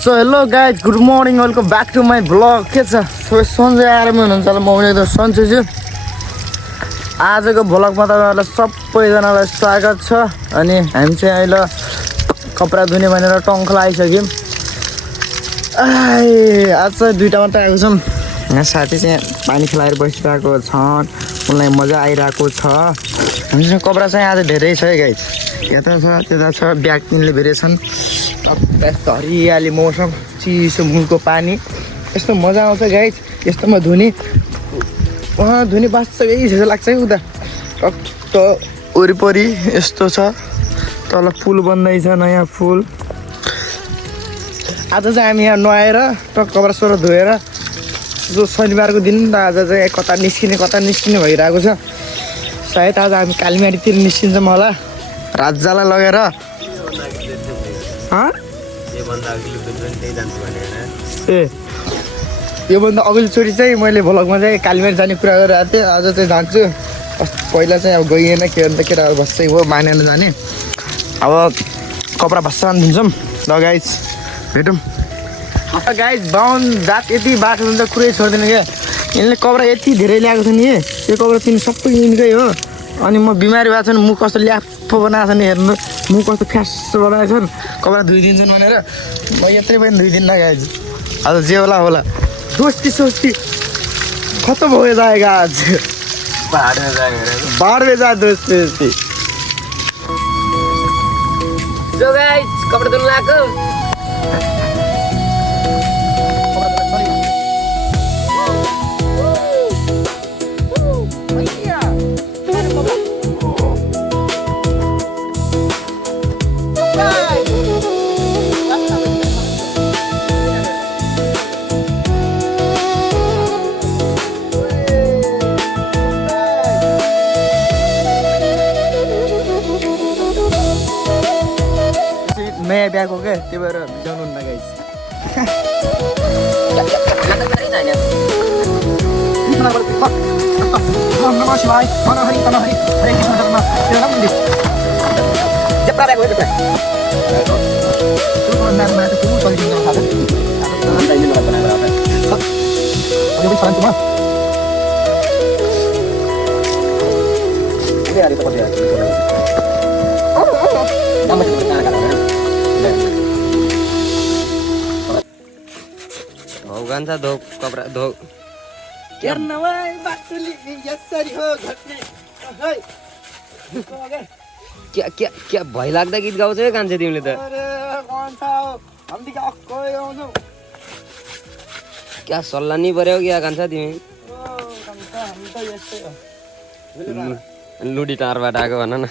So hello guys good morning welcome back to my vlog के छ सबै सन्चै आरामै हुनुहुन्छ होला म पनि एकदम सन्चै छु आजको भ्लगमा तपाईँहरूलाई सबैजनालाई स्वागत छ अनि हामी चाहिँ अहिले कपडा धुने भनेर टङ्कला आइसक्यौँ आज चाहिँ दुईवटा मात्रै आएको छौँ यहाँ साथी चाहिँ पानी खेलाएर बसिरहेको छ उनलाई मजा आइरहेको छ हामीसँग कपडा चाहिँ आज धेरै छ है गाइज यता छ त्यता छ ब्याग किन्ने धेरै छन् यस्तो हरियाली मौसम चिसो मुलको पानी यस्तो मजा आउँछ गाइज यस्तोमा धुने धुने बाँच्छ यही जस्तो लाग्छ है उता टक्क वरिपरि यस्तो छ तल पुल बन्दैछ नयाँ पुल आज चाहिँ हामी यहाँ नुहाएर टक्क कपडा सोह्र धोएर जो शनिबारको दिन त आज चाहिँ कता निस्किने भइरहेको छ सायद आज हामी कालीमारीतिर निस्किन्छौँ होला राजालाई लगेर योभन्दा अघिल्लोचोटि चाहिँ मैले भ्लगमा चाहिँ कालीमारी जाने कुरा गरिरहेको थिएँ आज चाहिँ जान्छु पहिला चाहिँ अब गइएन के अन्त केटाहरू बस्दै हो मानेर जाने अब कपडा भस्सान दिन्छौँ ल गाइज भेटौँ गाइज बाहुन जात यति बाटो हुन्छ कुरै छोड्दैन क्या यिनले कपडा यति धेरै ल्याएको छ नि यो कपडा तिमी सबै यिनकै हो अनि म बिमारी भएको छ मुख कस्तो ल्याप्पो बनाएको छ नि हेर्नु मुख कस्तो फ्यास बनाएको छन् कपडा धोइदिन्छन् भनेर म यत्रै पनि धोइदिन्न गाइज आज जे होला दोस्ती खत्म हो जाएगा आज बाढ़ में जा दोस्ती So guys, कपडा धुन लाग्यो नयाँ ब्याग हो क्या त्यही भएर भिजाउनु हुन्न गाइस गान्छ धो कपडा धो क्या भय लाग्दा गीत गाउँछ है कान्छे तिमीले त क्या सल्लाह नि पर्यो क्या कान्छ तिमी लुडी टारबाट आएको भन न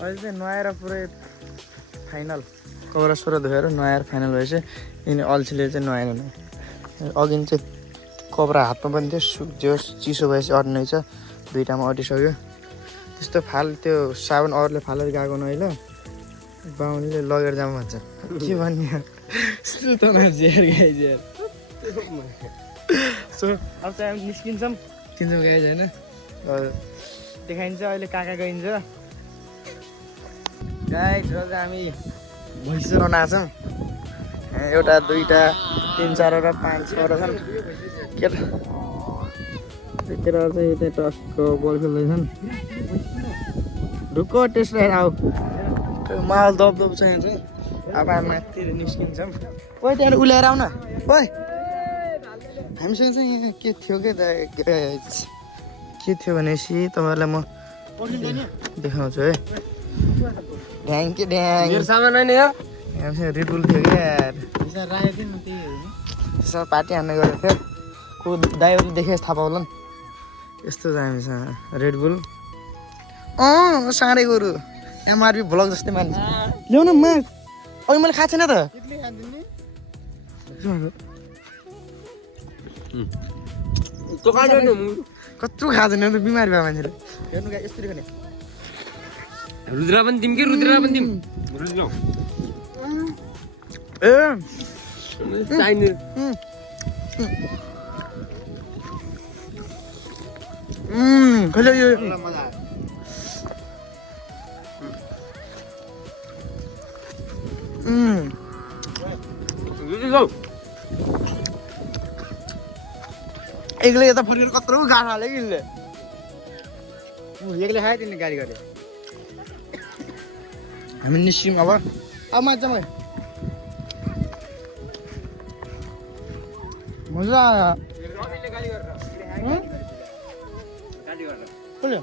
अहिले चाहिँ नुहाएर पुरै फाइनल कपडा सोह्र धोएर नुहाएर फाइनल भएपछि यिनी अल्छीले चाहिँ नुहाएन अघि चाहिँ कपडा हातमा पनि थियो सुक्यो चिसो भएपछि अट्नै छ दुइटामा अटिसक्यो त्यस्तो त्यो साबुन अरूले फालेर गएको न अहिले बाहुनले लगेर जाऊँ भन्छ के भन्ने सो अब चाहिँ हामी निस्किन्छौँ गाइज होइन देखाइन्छ अहिले कहाँ गइन्छ गाइज र चाहिँ हामी भैँसी चलाउन आछौँ एउटा दुईवटा तिन चारवटा पाँच छवटा छन् केटा चाहिँ यता टक्क बल खेल्दैछन् ढुक्क टेस्ट रहेर आऊ माल दबदब छ यहाँ चाहिँ अब हामी माथितिर निस्किन्छौँ ओ त्यहाँबाट उल्याएर आऊ न ओ हामीसँग चाहिँ यहाँ के थियो के थियो भनेपछि तपाईँहरूलाई म देखाउँछु है ढ्याङ के ढ्याङ सामान नि हो हामीसँग रेडबुल थियो क्या त्यसमा पार्टी हान्ने गरेको थियो को दाइहरूले देखेर थाहा पाउला नि यस्तो छ हामीसँग रेडबुल साँडे गोरु एमआरपी भ्लग जस्तै मान्छ ल्याउन मा अघि मैले खाएको छैन त कत्रो खाएको छैन बिमारी भयो मान्छेले हेर्नु क्या यसरी गर्ने रुद्रा पनि तिमी रुद्रा पनि तिमी ए खैले यो मजा आयो एक्लै यता फर्केर कत्रो गाह्रो हाल्यो कि यसले एक्लै खायो तिमीले गाडी गरे हामी निस्क्यौँ अब मजा मजा आयो कसले?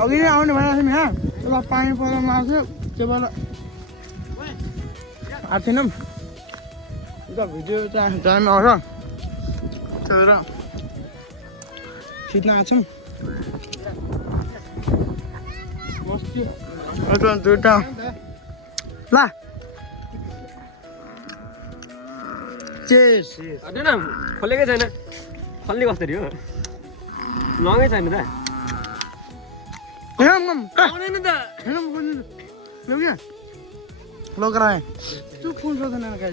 अघि नै आउने भनेको थियौँ यहाँ तल पानी परेमा आएको त्यो बेला आएको थिएनौँ उता भिडियो चाहिँ टाइम आउँछ त्यही भएर खिच्न आएको छौँ दुइटा ला चेस होइन खोलेकै छैन खोल्ने कसरी हो लगै छैन त आउँदैन त लगेर आएँ तँ फोन सोध्दैन क्या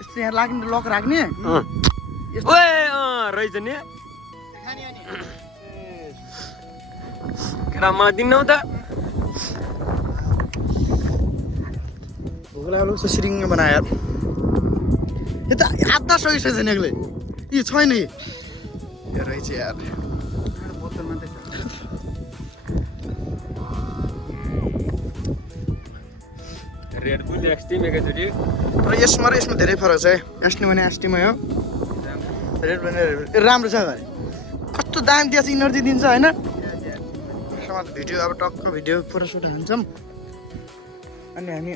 यस्तो यहाँ लाग्ने लक राख्ने ओए रहेछ नि केटा मलाई दिन्नौ त भोकलाई लोग सिरिङ्ग बनायो यार यो त आधा सकिसकेछ नि एक्लै यो छैन यो रहेछ यार रेड बुल एक्सट्रिम एकैचोटि तर यसमा र यसमा धेरै फरक छ है एस्टी भने एस्टीमै हो रेड भने राम्रो छ घरि कस्तो दाम दिएछ इनर्जी दिन्छ होइन भिडियो अब टक्क भिडियो फोटोसुट हान्छौँ अनि हामी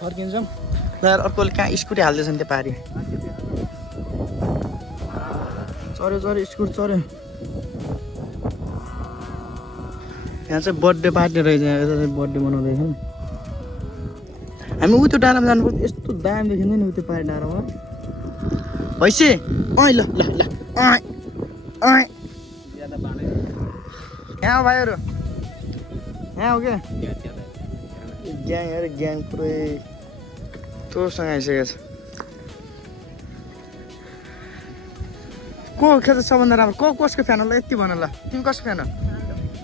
फर्किन्छौँ यार अर्कोले कहाँ स्कुटी हाल्दैछ नि त्यो पारी चऱ्यो चऱ्यो स्कुटी चऱ्यो यहाँ चाहिँ बर्थडे पार्टी रहेछ यहाँ यता चाहिँ बर्थडे मनाउँदैछौँ हामी उ त्यो डाँडामा जानुपर्छ यस्तो दाम देखिँदैन नि उ त्यो पारी डाँडामा भैँसे ल ल ल यहाँ हो भाइहरू यहाँ हो क्या ग्याङ अरे ग्याङ पुरै तँसँग आइसकेको छ को खेल्छ सबभन्दा राम्रो कसको फ्यान हो ल यति भन ल तिमी कसको फ्यान हो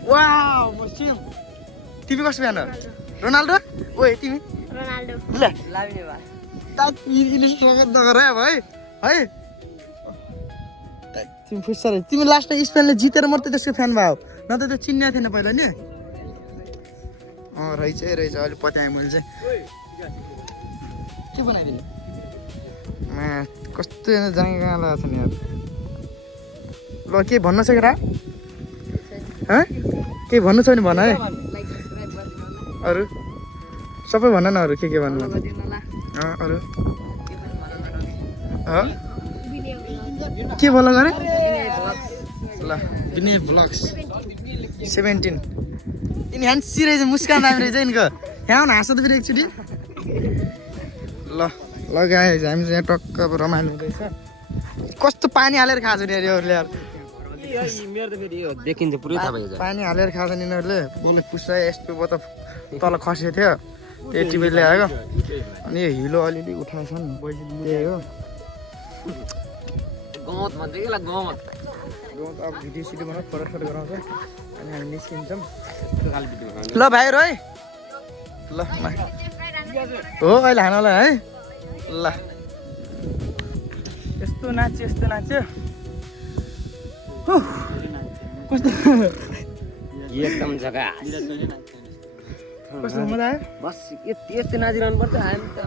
वाउ म सेम तिमी कसको फ्यान हो रोनाल्डो ओए तिमी ल स्वागत नगर है भाइ है तिमी फुस्छ तिमी लास्टमा स्पेनले जितेर मात्रै त्यसको फ्यान भयो न त त्यो चिन्ने थिएन पहिला नि रहेछ रहेछ अहिले पत्याएँ मैले चाहिँ के बनाइदिने कस्तो जाँगे कहाँ लगाएको छ नि यार ल के भन्नु छ केटा केही भन्नु छ भने भन है अरू सबै भन न अरू के भन्नु अरू के बोल गरे ल विनय भ्लग्स 17 यिनी ह्यान्सी रहेछ मुस्कान दामी रहेछ यिनीको यहाँ आउनु हाँस त फेरि एकचोटि ल लगाएँ हामी चाहिँ यहाँ टक्क अब रमाइलो हुँदैछ कस्तो पानी हालेर खाएको छ नि यिनीहरूले यार मेरो त फेरि यो देखिन्छ पुरै थाहा भएको छ पानी हालेर खाएको छ यिनीहरूले बोले पुस्छ यस्तो त तल खसेको थियो त्यही टिपेले आएको अनि यो हिलो अलिअलि उठाएछ नि त्यही हो गमत भन्छ कि गमत अब भिडियो सिडियो बनाउँछ फोटोसोटो गराउँछ अनि हामी निस्किन्छौँ ल ल भाइहरू है ल हो अहिले हानलाई है ल यस्तो नाच्यो कस्तो एकदम जग्गा कस्तो मजा आयो बस यस्तो नाचिरहनु पर्छ हामी त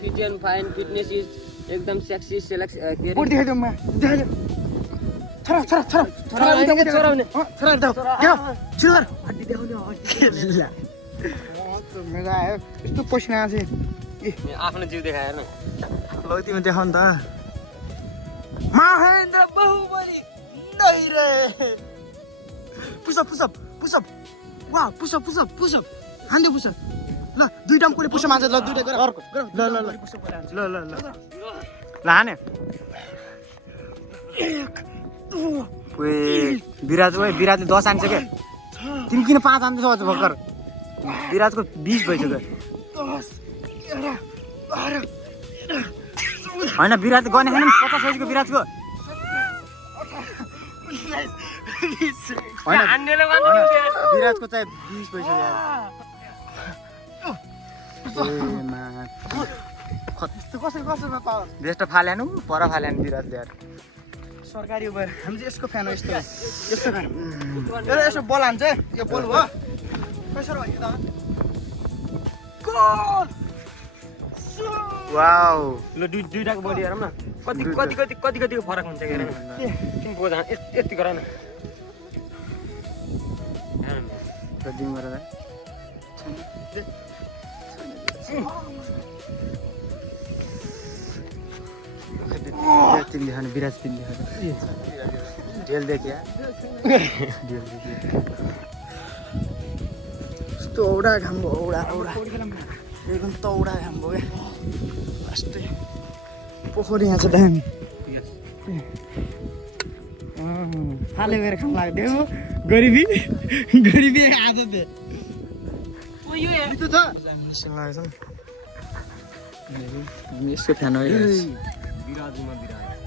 fit and fine fitness is एकदम सेक्सी सेलेक्स के बोर्ड देखाइदिउँ मा देखाइदिउँ छोरा मजा आयो यस्तो पसिना आएको छ आफ्नो जिउ देखाएर ल तिमी देखाउ नि त महेन्द्र बाहुबली नै रे पुसअप वा पुसअप हान्दै पुसअप ल दुईटा कोले पुसअप हान्छ ल दुईटा गरेर अर्को ल हाने विराजले 10 हान्छ के तिमी किन 5 हान्दैछौ अझ भर्खर विराजको 20 भइसक्यो 10 11 12 होइन विराज गर्ने छैन 50 भइसक्यो विराजको होइन विराजको चाहिँ 20 भइसक्यो यार कसैमा पावर बेस्ट फाल्यानु पर फाल्यानु विराजले यार सरकारी उबर हामी चाहिँ यसको फ्यान हो यस्तो फ्यान यो यसो बल हान्छ यो बल भयो कसरी भयो त गोल वाउ ल दुईटाको बडी हेरौँ न कतिको फरक हुन्छ हेर न तिमी बोझ यति गर न जिम गरेर तिमी देखाउनु विराज तिमी देखाउनु ढेल देखिया यस्तो औडा घाम भयो औडा एकदम तौडा घाम भयो क्या लास्टै पोखरी यहाँ छ दामी फाले गएर खान लाग्यो गरिबी आदत दे इसको फैन हो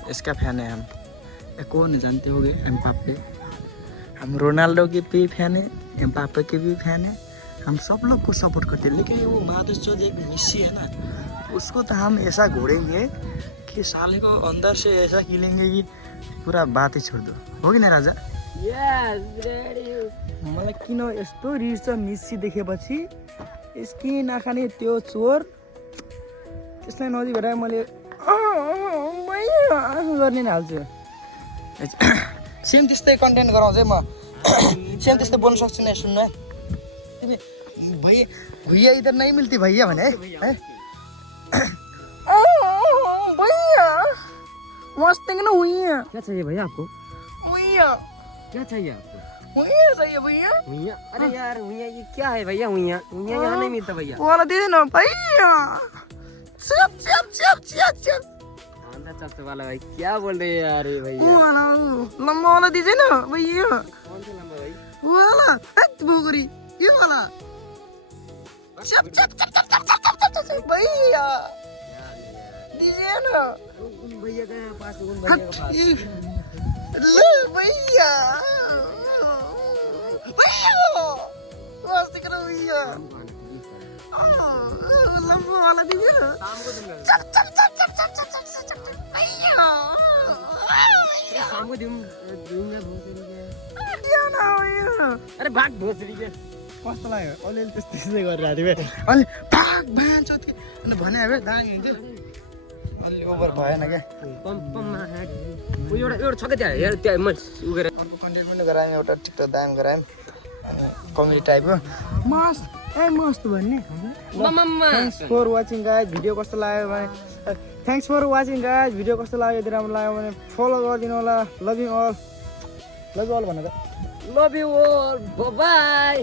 इसका फैन है हम कौन जानते होगे एम्बाप्पे हम रोनाल्डो के भी फैन है एम्बाप्पे के भी फैन है हम सब लोग को सपोर्ट करते हैं लेकिन वो मादर्स जो एक मेसी है ना उसको तो हम ऐसा घोड़ेंगे कि साले को अंदर से ऐसा खिलेंगे कि पूरा बात ही छोड़ दो हो कि ना राजा मलाई किन यस्तो रिस छ मेसी देखेपछि यसकी नखाने त्यो चोर त्यसलाई नजिक हटाए मैले गर्ने नै हाल्छु सेम त्यस्तै कन्टेन्ट गराउँछु म सेम त्यस्तै बोल्न सक्छु नि सुन्नु है तिमी भैया भैया इधर नहीं मिलती भैया भने है भैया मस्त ना भैया क्या चाहिए भैया आपको भैया क्या चाहिए आपको भैया चाहिए भैया हुइया अरे यार हुइया ये क्या है भैया हुइया यहाँ नहीं मिलता भैया वाला दे देना भैया chop chop chop chop chop अंदर चलते वाला भाई क्या बोल रहे हैं यार ये भैया वाला लंबा वाला दीजिए ना भैया कौन सा लंबा भाई वाला भोगरी ये वाला chop chop chop chop chop chop chop chop भैया दीजिए ना उन भैया का पास उन भैया का पास ले भैया भैया मस्ती करो भैया लंबा वाला दीजिए ना chop chop chop chop chop chop chop chop भैया शाम को दूंगा भोसड़ी दिया ना भैया अरे भाग भोसड़ी के कस्तो लाग्यो अलिअलि त्यस्तै गरिरहेको थिएँ अनि भाग भान्छ अनि भने अब दामी हुन्थ्यो अलि ओभर भएन क्या पम्पमा उ एउटा छ क्या त्यहाँ हेर त्यहाँ म उ गरेर अर्को कन्टेन्ट पनि गरायौँ एउटा टिकटक दाम गरायौँ अनि कमेडी टाइपको मस्त मस्त भन्ने thanks for watching guys video कस्तो लाग्यो भने thanks for watching guys video कस्तो लाग्यो यदि राम्रो लाग्यो भने फलो गरिदिनु होला लभ यु अल भन त लभ यु ऑल बाय